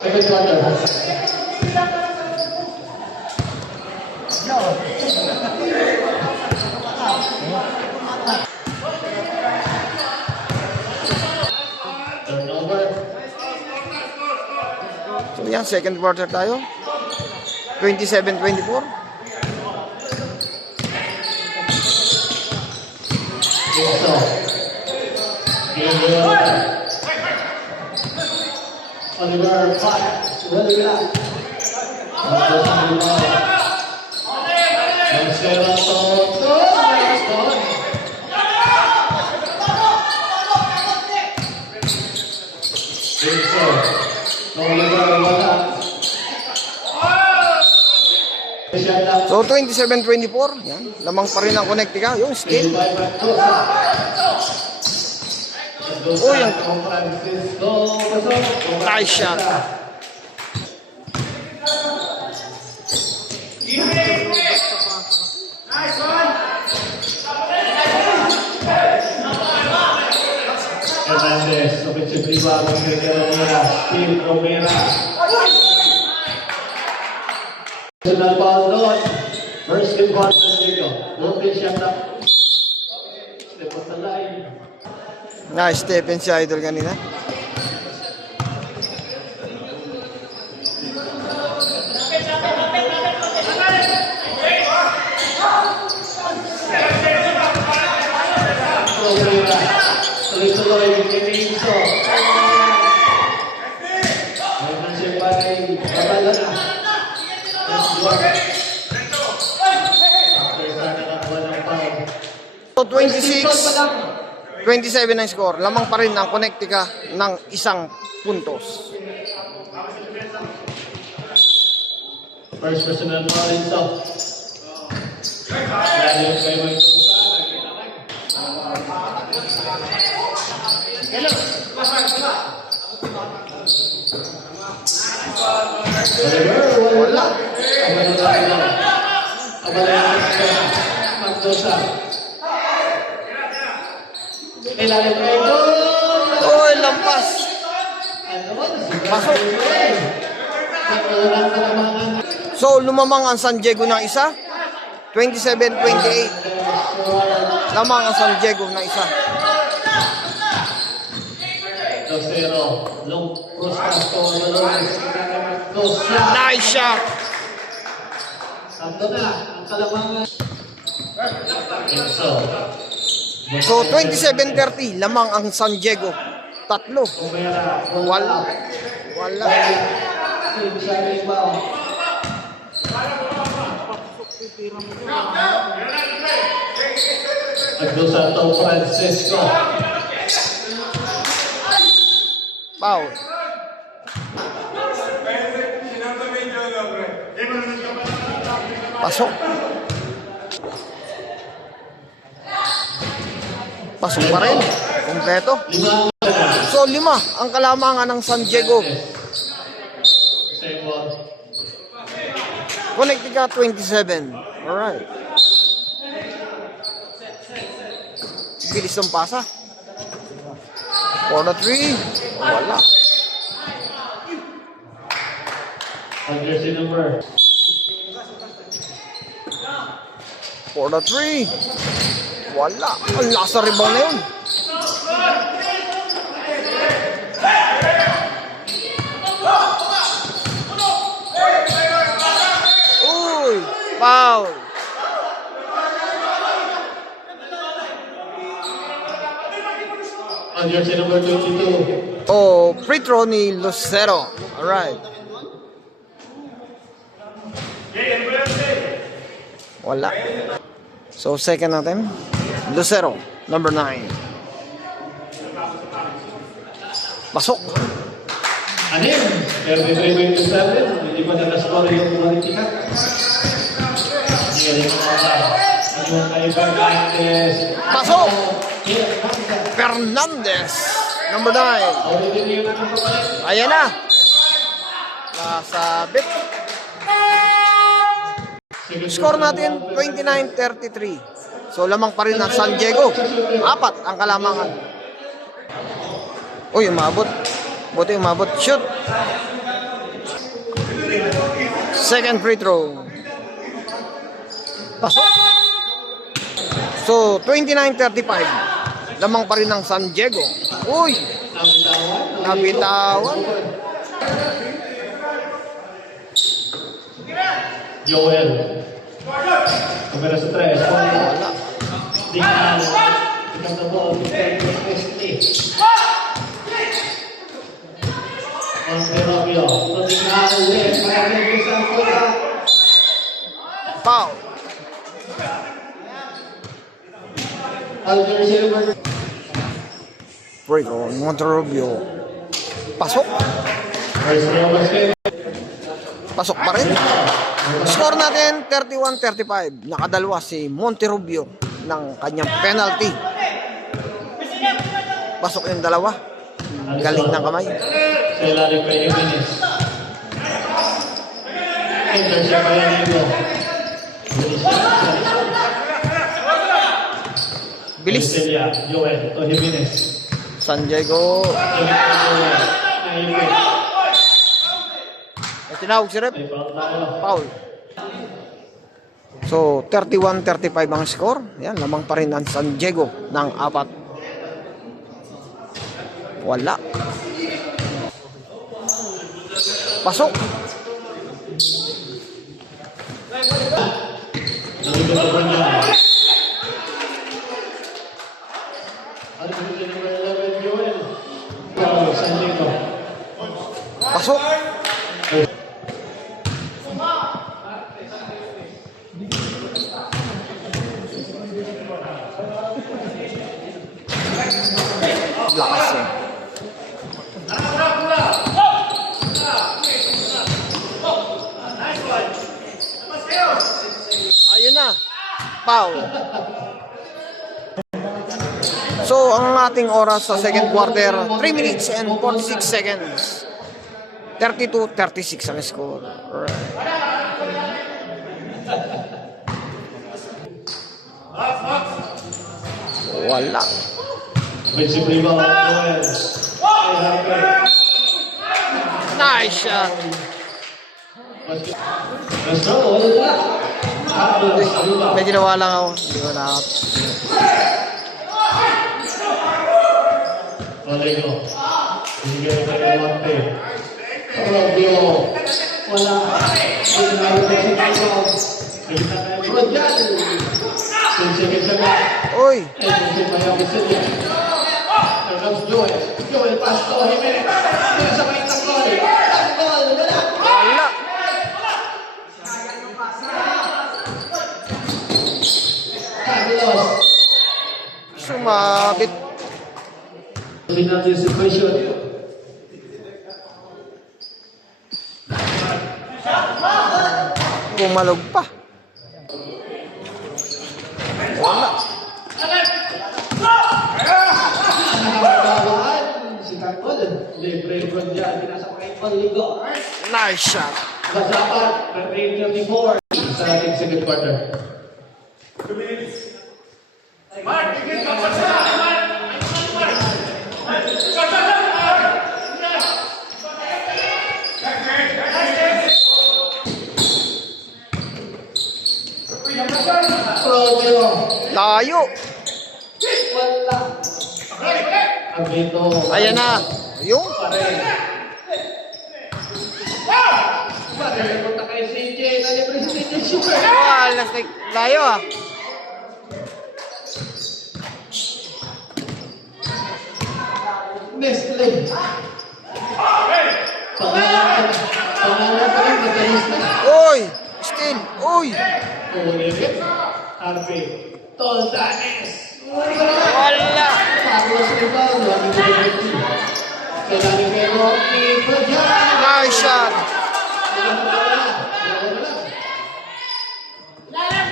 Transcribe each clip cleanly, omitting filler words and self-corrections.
Second quarter. Turnover. So yan, second quarter tayo. 27-24. Dito. Oliver Pat. Oliver. Marcelo Toto. Dito. Oliver wala. So 27-24. Yan, lamang pa rin ang Connecticut. Yung skill. Oh, yan. Nice shot. Hernandez, offensive rebound kay Romera, Steve Romera. Personal foul doon. First game quarter dito. Open shot na. Step on the line. Nice step in si Idol kanina. Romera. Tuloy-tuloy kay Minso. Mayroon siya pa ay babala na. So 26-27 ang score. Lamang pa rin ang Connecticut ng isang puntos. First personal foul Minso. Dahil kay Mendoza. Wala. Oh, lampas. Pasok. So, lumamang ang San Diego ng isa. 27-28. Lamang ang San Diego ng isa. 2-0. Long cross pass to Dolores. Nice shot. Santo na ang kalamangan. So, 27-30. Lamang ang San Diego. Tatlo. Wala. Wala. Agdo Santo Francisco. Foul. Pasok. Pasok pa rin. Kompleto. So, 5 ang kalamangan ng San Diego. Connecticut 27. Alright. Bilis ng pasa. For the 3. Wala. Jersey number. For the 3. Wala. Ang lasa rebound na yun. Uy! Foul. Jersey number 22. Oh, free throw ni Lucero. Alright. Wala. So, second natin. Lucero, number 9. Pasok. Anim. 33-27. Hindi pa na-score yung Connecticut. Pasok. Fernandez, number 9. Ayan na. Nasabit. Score natin 29-33. So lamang pa rin ang San Diego. 4 ang kalamangan. Uy, umabot. Buti umabot. Shoot. Second free throw. Pasok. So, 29-35. Lamang pa rin ng San Diego. Uy! Nabitawan. Joel. Kamera sa 3. Wala. Tingnan. Tingnan na ball. Monterobio. Tingnan ulit. Mayroon isang kuha. Foul. Alger Silver. Free throw. Monterobio. Pasok. First row basket. Pasok pa rin. Score natin 31-35. Nakadalawa si Monterobio ng kanyang penalty. Pasok yung dalawa. Galing ng kamay. Sa ilalim kay Jimenez. Intercept kay Anigo. Bilis. Joel to Jimenez. San Diego. Tinawag si Rep. Foul. So, 31-35 ang score. Yan, lamang pa rin ang San Diego ng 4. Wala. Pasok. Pasok. Lakas eh. Ayun na. Foul. So, ang ating oras sa second quarter, 3 minutes and 46 seconds. 32-36 ang score. Right. Wala. Offensive rebound, Joel. Nice shot. Let's go. May ginawa lang ako. Hindi ko na. Oligo. Binigyan ko kay Monte. Robio. Wala. Rodjan. Sige. Uy. Joel Pasto Jimenez. Sabay tanggol. Wala. Carlos. Sumabit. Tingnan yung situation. Pumalog pa. Wala. Si Carlos. Libre ko dyan. Pinasa ko kay Oligo. Nice shot. Masapat. 34 sa ating second quarter. Layo. Wala. Abito. Ayan na. Yung. Pare, punta kay CJ. Nalibre si CJ Super. Wala. Layo ah. Nestle. Pangalan pa rin, madalis na. Uy. Still. Uy. Ulit. Harvey. Toldanes. Wala. Carlos rebound. Kailangan kay Rocky. Nice shot.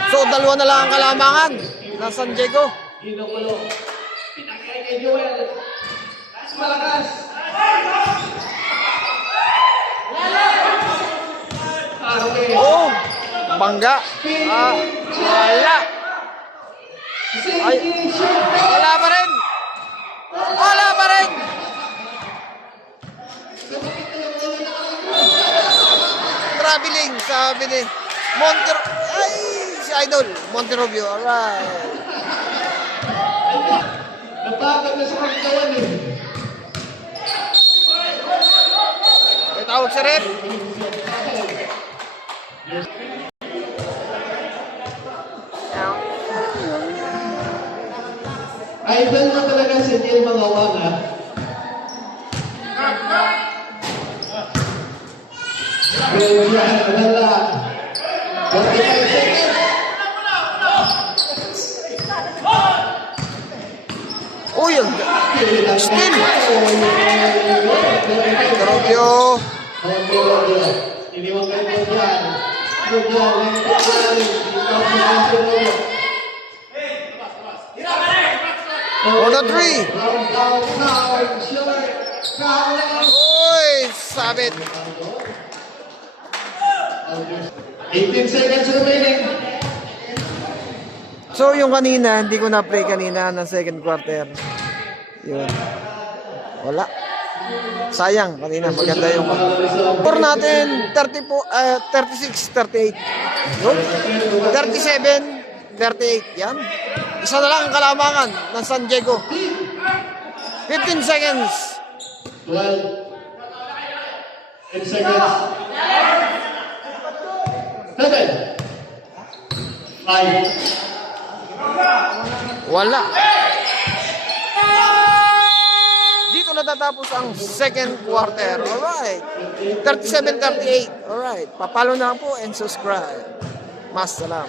So, dalawa na lang ang kalamangan ng San Diego. Ginukulo. Pinagkay kay Joel. Malakas. Harvey. Oh. Bangga. Ah. Wala. Ay. Wala pa rin. Wala pa rin. traveling, sabi ni ay, si Idol, Monterobio. Alright. Napagod na sa pagkawan eh. May tawag si Rep. Idol mo talaga si Neil Mangawang ha. Good yan, wala. 45 seconds. Uy, ang still. Monterobio. Iniwag kayo mo dyan. Good yan, For the three. Uy, sabit. 18 seconds remaining. So, yung kanina, hindi ko na-play kanina ng second quarter. Yun. Wala. Sayang, kanina maganda yung score natin 36, 38. Yun. 37, 38. Yan. Isa na lang ang kalamangan ng San Diego. 15 seconds. 12. 10 seconds. 7. 5. Wala. Dito natatapos ang second quarter. Alright. 37-38. Alright. Papalo na lang po and subscribe. Mas salam.